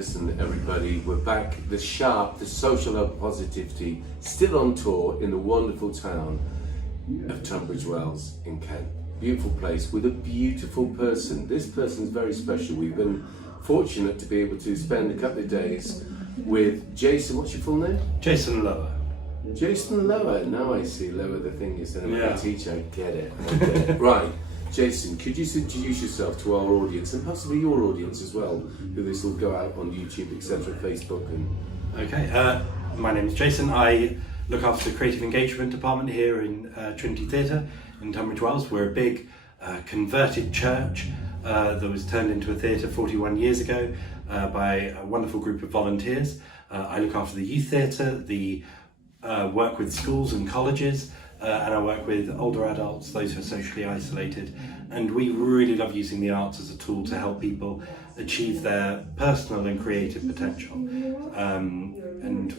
Listen, everybody, we're back. The S.H.O.P, the Social Hub Positivity, still on tour in the wonderful town of Tunbridge Wells in Kent. Beautiful place with a beautiful person. This person's very special. We've been fortunate to be able to spend a couple of days with Jason. What's your full name? Jason Lower. Jason Lower. Now I see. Lower the thing is a teacher. I get it. Right. Jason, could you introduce yourself to our audience and possibly your audience as well, who this will go out on YouTube, etc., Facebook and... Okay, my name is Jason. I look after the creative engagement department here in Trinity Theatre in Tunbridge Wells. We're a big converted church that was turned into a theatre 41 years ago by a wonderful group of volunteers. I look after the youth theatre, the work with schools and colleges, and I work with older adults, those who are socially isolated, and we really love using the arts as a tool to help people achieve their personal and creative potential. And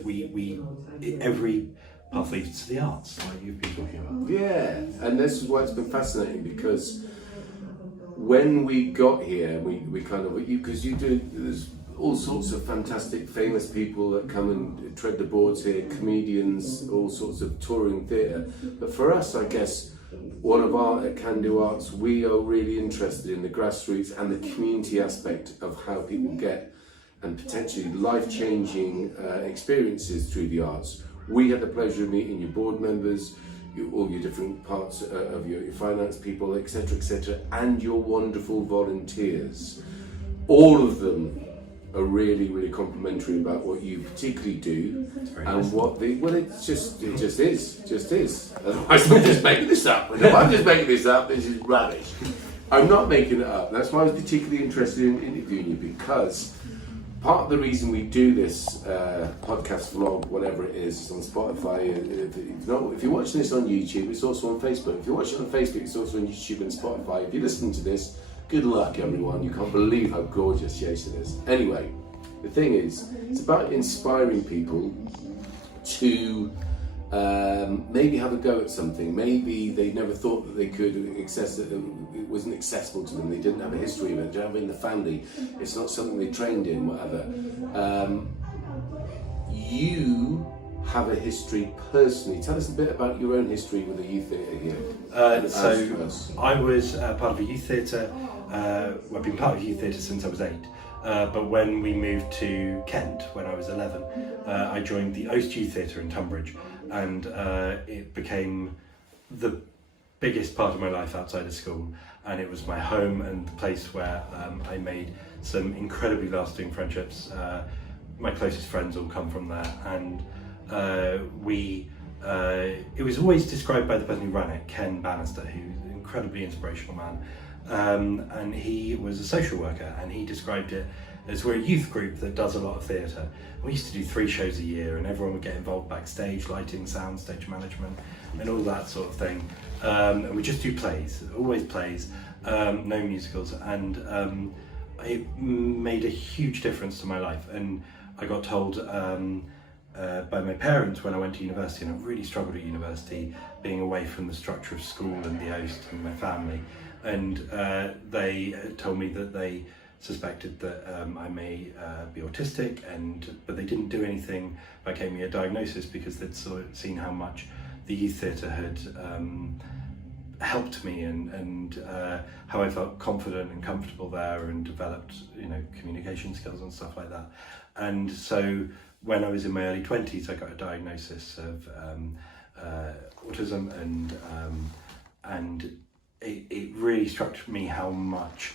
every path leads to the arts, like you've been talking about. Yeah, and this is why it's been fascinating, because when we got here, we kind of, because you do, there's all sorts of fantastic famous people that come and tread the boards here, comedians, all sorts of touring theatre. But for us, I guess, one of our at Kandu Arts, we are really interested in the grassroots and the community aspect of how people get and potentially life-changing experiences through the arts. We had the pleasure of meeting your board members, all your different parts of your finance people, etc., and your wonderful volunteers. All of them are really, really complimentary about what you particularly do and what the, well, it just is. Otherwise I'm just making this up. If I'm just making this up, this is rubbish. I'm not making it up. That's why I was particularly interested in interviewing you, because part of the reason we do this podcast vlog, whatever it is, on Spotify. If you're watching this on YouTube, it's also on Facebook. If you're watching on Facebook, it's also on YouTube and Spotify. If you're listening to this, good luck, everyone. You can't believe how gorgeous Jason is. Anyway, the thing is, it's about inspiring people to maybe have a go at something. Maybe they never thought that they could access it. It wasn't accessible to them. They didn't have a history of it. They didn't have it in the family. It's not something they trained in, whatever. You have a history personally. Tell us a bit about your own history with the youth theatre here. So I was part of a youth theatre. I've been part of youth theatre since I was 8. But when we moved to Kent, when I was 11, I joined the S.H.O.P Youth Theatre in Tunbridge, and it became the biggest part of my life outside of school, and it was my home and the place where I made some incredibly lasting friendships. My closest friends all come from there, and it was always described by the person who ran it, Ken Bannister, who's an incredibly inspirational man. And he was a social worker, and he described it as we're a youth group that does a lot of theatre. We used to do 3 shows a year, and everyone would get involved backstage, lighting, sound, stage management, and all that sort of thing. And we just do plays, always plays, no musicals, and it made a huge difference to my life. And I got told by my parents when I went to university, and I really struggled at university, being away from the structure of school and the host and my family. And they told me that they suspected that I may be autistic, but they didn't do anything by giving me a diagnosis, because they'd seen how much the youth theatre had helped me, and how I felt confident and comfortable there, and developed, communication skills and stuff like that. And so when I was in my early 20s, I got a diagnosis of autism, and it really struck me how much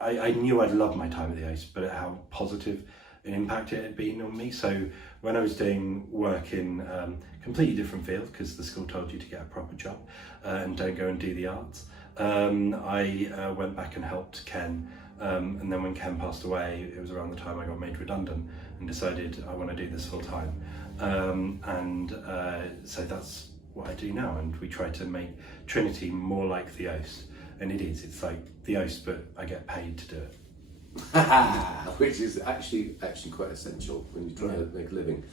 I knew I'd love my time at the S.H.O.P, but how positive an impact it had been on me. So when I was doing work in completely different field, because the school told you to get a proper job and don't go and do the arts, I went back and helped Ken, and then when Ken passed away, it was around the time I got made redundant and decided I want to do this full time. So that's what I do now, and we try to make Trinity more like the S.H.O.P, and it's like the S.H.O.P, but I get paid to do it. Which is actually quite essential when you're trying to make a living.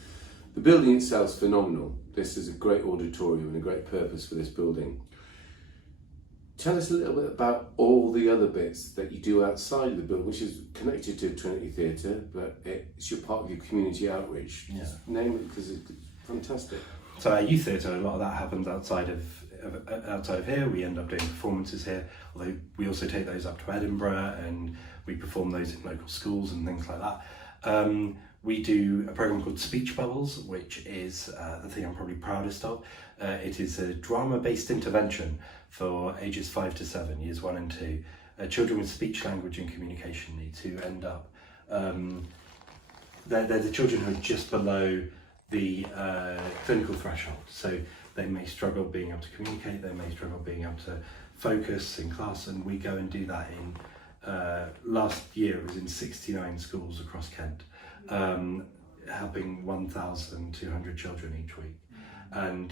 The building itself is phenomenal. This is a great auditorium and a great purpose for this building. tell us a little bit about all the other bits that you do outside of the building, which is connected to Trinity Theatre, but it's your part of your community outreach. Yeah. Just name it because it's fantastic. So our youth theatre, a lot of that happens outside of here. We end up doing performances here, although we also take those up to Edinburgh and we perform those in local schools and things like that. We do a programme called Speech Bubbles, which is the thing I'm probably proudest of. It is a drama-based intervention for ages 5 to 7, years 1 and 2, children with speech, language and communication needs who end up, they're the children who are just below the clinical threshold. So they may struggle being able to communicate, they may struggle being able to focus in class, and we go and do that in, last year it was in 69 schools across Kent, helping 1,200 children each week. And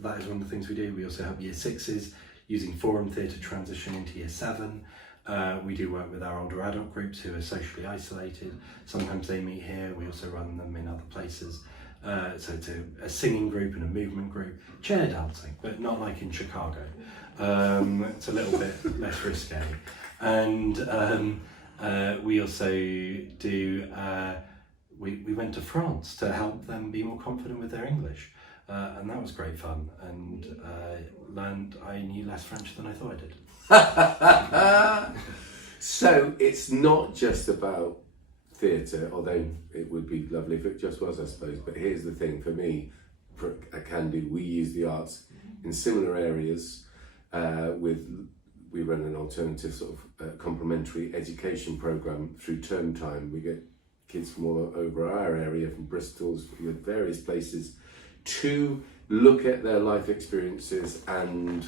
that is one of the things we do. We also help year 6s using forum theatre transition into year 7. We do work with our older adult groups who are socially isolated. Sometimes they meet here. We also run them in other places. So it's a singing group and a movement group, chair dancing, but not like in Chicago. It's a little bit less risque. And we also do, we went to France to help them be more confident with their English. And that was great fun, and learned I knew less French than I thought I did. So it's not just about theatre, although it would be lovely if it just was, I suppose. But here's the thing, for me, at Kandu, we use the arts in similar areas. We run an alternative sort of complementary education programme through term time. We get kids from all over our area, from Bristol, various places, to look at their life experiences and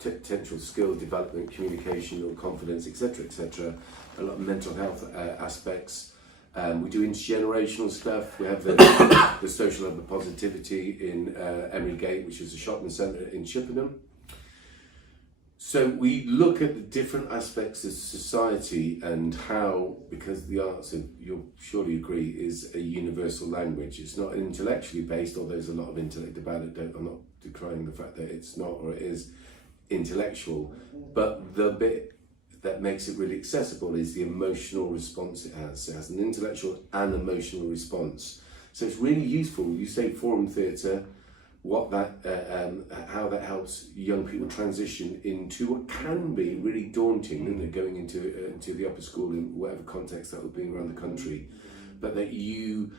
potential skill development, communication or confidence, etc., a lot of mental health aspects. We do intergenerational stuff. We have the social hub of positivity in Emery Gate, which is a shopping centre in Chippenham. So we look at the different aspects of society and how, because the arts, you'll surely agree, is a universal language. It's not intellectually based, although there's a lot of intellect about it. I'm not decrying the fact that it's not, or it is intellectual, but the bit that makes it really accessible is the emotional response it has. It has an intellectual and emotional response. So it's really useful. You say forum theatre, what that, how that helps young people transition into what can be really daunting, isn't it, going into the upper school in whatever context that would be around the country, but that you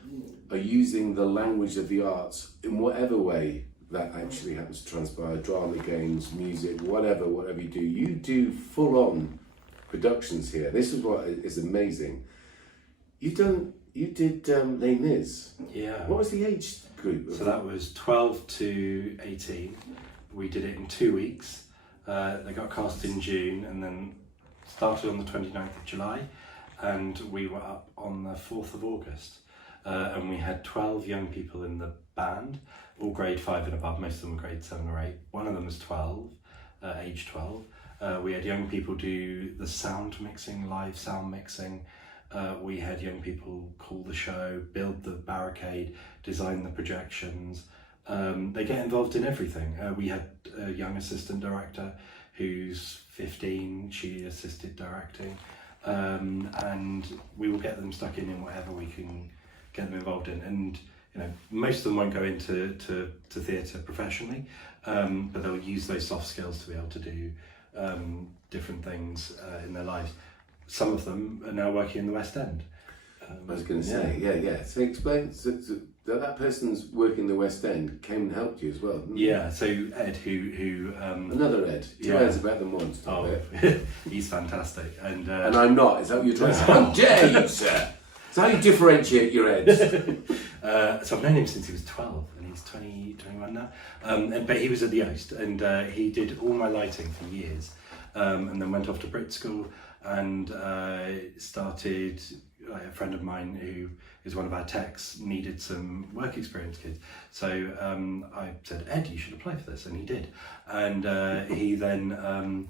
are using the language of the arts in whatever way that actually happens to transpire, drama, games, music, whatever you do full-on productions here. This is what is amazing. You did Les Mis. Yeah. What was the age group? So that was 12 to 18. We did it in 2 weeks. They got cast in June and then started on the 29th of July, and we were up on the 4th of August. And we had 12 young people in the band, all grade 5 and above. Most of them were grade 7 or 8. One of them was 12, age 12. We had young people do the sound mixing, live sound mixing. We had young people call the show, build the barricade, design the projections. They get involved in everything. We had a young assistant director who's 15, she assisted directing, and we will get them stuck in whatever we can get them involved in. And you know, most of them won't go into theatre professionally, but they'll use those soft skills to be able to do different things in their lives. Some of them are now working in the West End. I was going to say, yeah. So explain, so that person's working in the West End came and helped you as well, didn't he? Yeah, so Ed, who another Ed. Two Eds about them once. Oh, he's fantastic. And I'm not, is that what you're trying to say? How dare you, sir? So how do you differentiate your Eds? So I've known him since he was 12, and he's 21 now. But he was at the Oast, and he did all my lighting for years, and then went off to Brit School and started. A friend of mine who is one of our techs needed some work experience kids, so I said, Ed, you should apply for this, and he did. And he then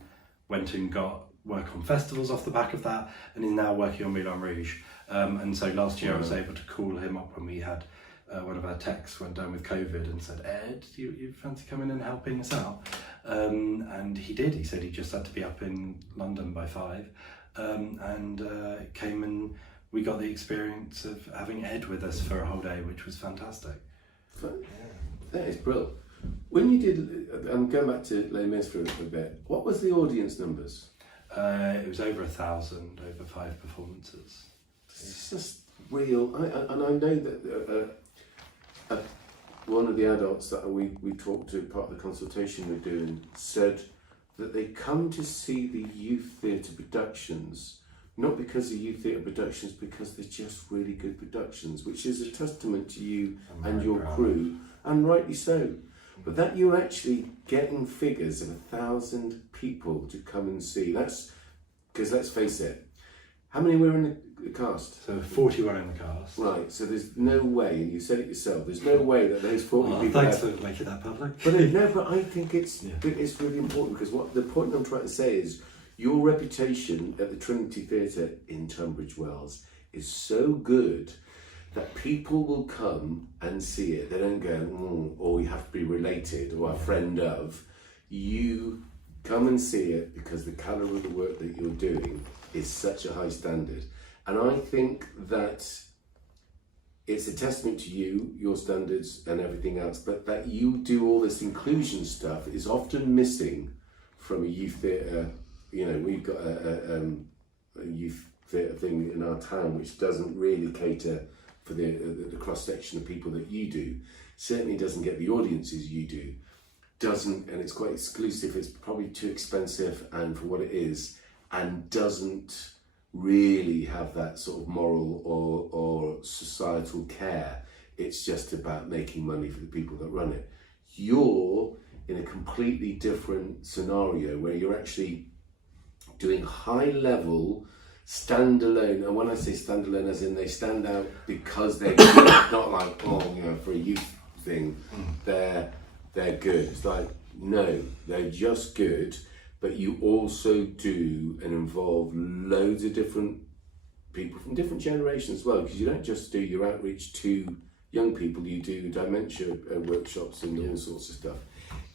went and got work on festivals off the back of that, and is now working on Moulin Rouge. And so last year I was able to call him up when we had one of our techs went down with COVID and said, Ed, you fancy coming and helping us out? And he did. He said he just had to be up in London by 5, and came, and we got the experience of having Ed with us for a whole day, which was fantastic. That is brilliant. When you did, I'm going back to Les Mis for a bit, what was the audience numbers? It was over 1,000, over 5 performances. It's just real, and I know that one of the adults that we talked to, part of the consultation we're doing, said that they come to see the youth theatre productions, not because of youth theatre productions, because they're just really good productions, which is a testament to you and your crew, and rightly so. But that you're actually getting figures of 1,000 people to come and see, that's, because let's face it, how many were in the cast? So 40 were in the cast. Right, so there's no way, and you said it yourself, there's no way that those 40 people... Thanks for making that public. But no, but I think it's really important, because what the point I'm trying to say is your reputation at the Trinity Theatre in Tunbridge Wells is so good that people will come and see it. They don't go, or you have to be related or a friend of. You come and see it because the calibre of the work that you're doing is such a high standard. And I think that it's a testament to you, your standards and everything else, but that you do all this inclusion stuff is often missing from a youth theatre. You know, we've got a youth theatre thing in our town which doesn't really cater for the cross-section of people that you do. Certainly doesn't get the audiences you do. Doesn't, and it's quite exclusive, it's probably too expensive and for what it is, and doesn't really have that sort of moral or societal care. It's just about making money for the people that run it. You're in a completely different scenario where you're actually doing high level standalone, and when I say standalone as in they stand out because they're good, not like, for a youth thing, they're good. It's like, no, they're just good, but you also do and involve loads of different people from different generations as well, because you don't just do your outreach to young people, you do dementia workshops and all sorts of stuff.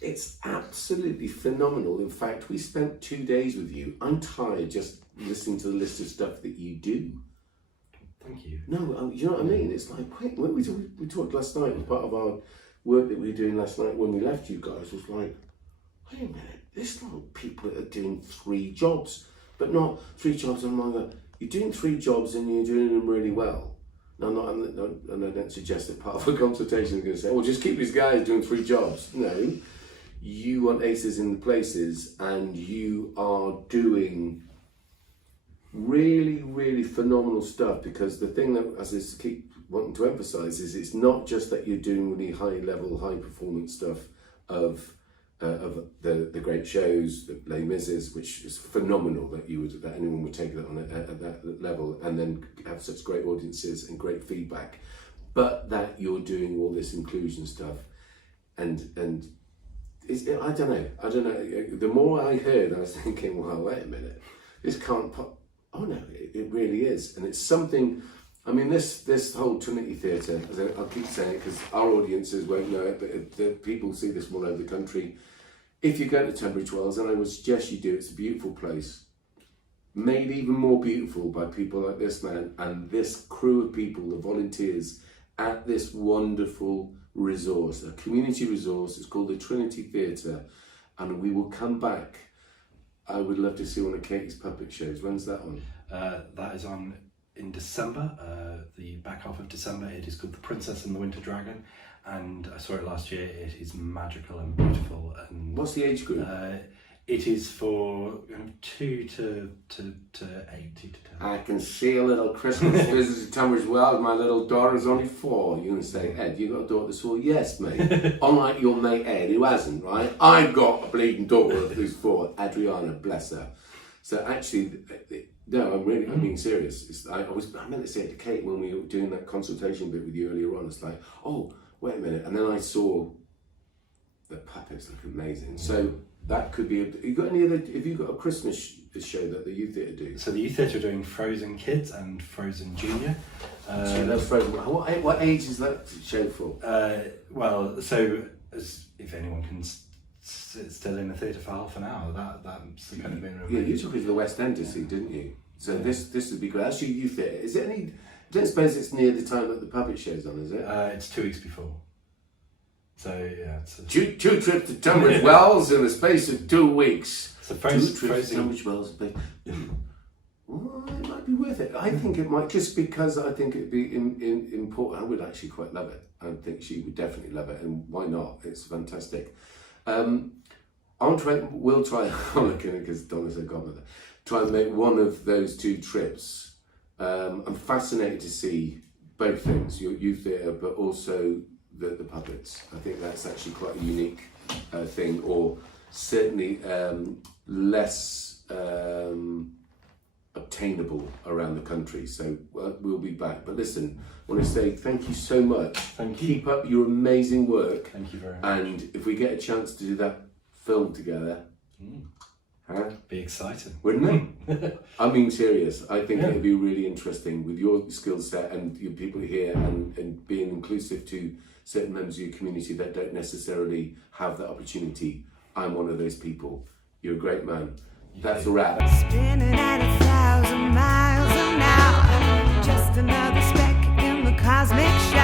It's absolutely phenomenal. In fact, we spent 2 days with you. I'm tired just listening to the list of stuff that you do. Thank you. No, you know what I mean? It's like, wait, when we talked last night, as part of our work that we were doing last night when we left you guys, was like, wait a minute, there's not people that are doing 3 jobs, but not 3 jobs. I'm like, you're doing 3 jobs and you're doing them really well. No, and I don't suggest that part of a consultation is going to say, well, just keep these guys doing 3 jobs. No, you want aces in the places, and you are doing really, really phenomenal stuff, because the thing that, as I keep wanting to emphasise, is it's not just that you're doing really high level, high performance stuff of the great shows, the Les Mis, which is phenomenal that anyone would take that on at that level and then have such great audiences and great feedback, but that you're doing all this inclusion stuff, and it's, I don't know. The more I heard, I was thinking, well, wait a minute, this can't pop. Oh no, it really is, and it's something. I mean, this whole Trinity Theatre, as I'll keep saying it because our audiences won't know it, but the people see this all over the country. If you go to Tunbridge Wells, and I would suggest you do, it's a beautiful place, made even more beautiful by people like this man and this crew of people, the volunteers at this wonderful resource, a community resource. It's called the Trinity Theatre, and we will come back. I would love to see one of Katie's puppet shows. When's that on? That is on in December, the back half of December. It is called The Princess and the Winter Dragon, and I saw it last year. It is magical and beautiful. And what's the age group? It is for 2 to 8, 2 to 10. I can see a little Christmas visit to Tunbridge Wells. My little daughter's only 4. You're going to say, Ed, you got a daughter that's 4? Yes, mate. Unlike your mate Ed, who hasn't, right? I've got a bleeding daughter who's 4, Adriana, bless her. So actually, no, I'm being serious. I meant to say it to Kate when we were doing that consultation bit with you earlier on. It's like, oh, wait a minute. And then I saw the puppets look amazing. So that could be, have you got a Christmas show that the youth theatre do? So the youth theatre are doing Frozen Kids and Frozen Junior. So that's Frozen. What age is that show for? Well, so if anyone can sit still in the theatre for half an hour. That's the kind of minimum. Yeah, you took it to the West End to see, didn't you? So this would be great. That's your youth theatre. Is it any? I don't suppose it's near the time that the puppet show's on, is it? It's 2 weeks before. So yeah, it's two trips to Tunbridge Wells in the space of 2 weeks. it's a 2 trips to phrasing. Tunbridge Wells. Well, it might be worth it. I think it might, just because I think it'd be important. I would actually quite love it. I think she would definitely love it, and why not? It's fantastic. We'll try. I'm looking at because Donna's a godmother. Try and make one of those 2 trips. I'm fascinated to see both things, your youth theatre, but also the puppets. I think that's actually quite a unique thing, or certainly less obtainable around the country. So we'll be back. But listen, I want to say thank you so much. Thank you. Keep up your amazing work. Thank you very much. And if we get a chance to do that film together, Be exciting. wouldn't it? I'm being serious. I think it'd be really interesting with your skill set and your people here, and being inclusive to certain members of your community that don't necessarily have that opportunity. I'm one of those people. You're a great man. That's a wrap. Spinning at 1,000 miles an hour, just another speck in the cosmic show.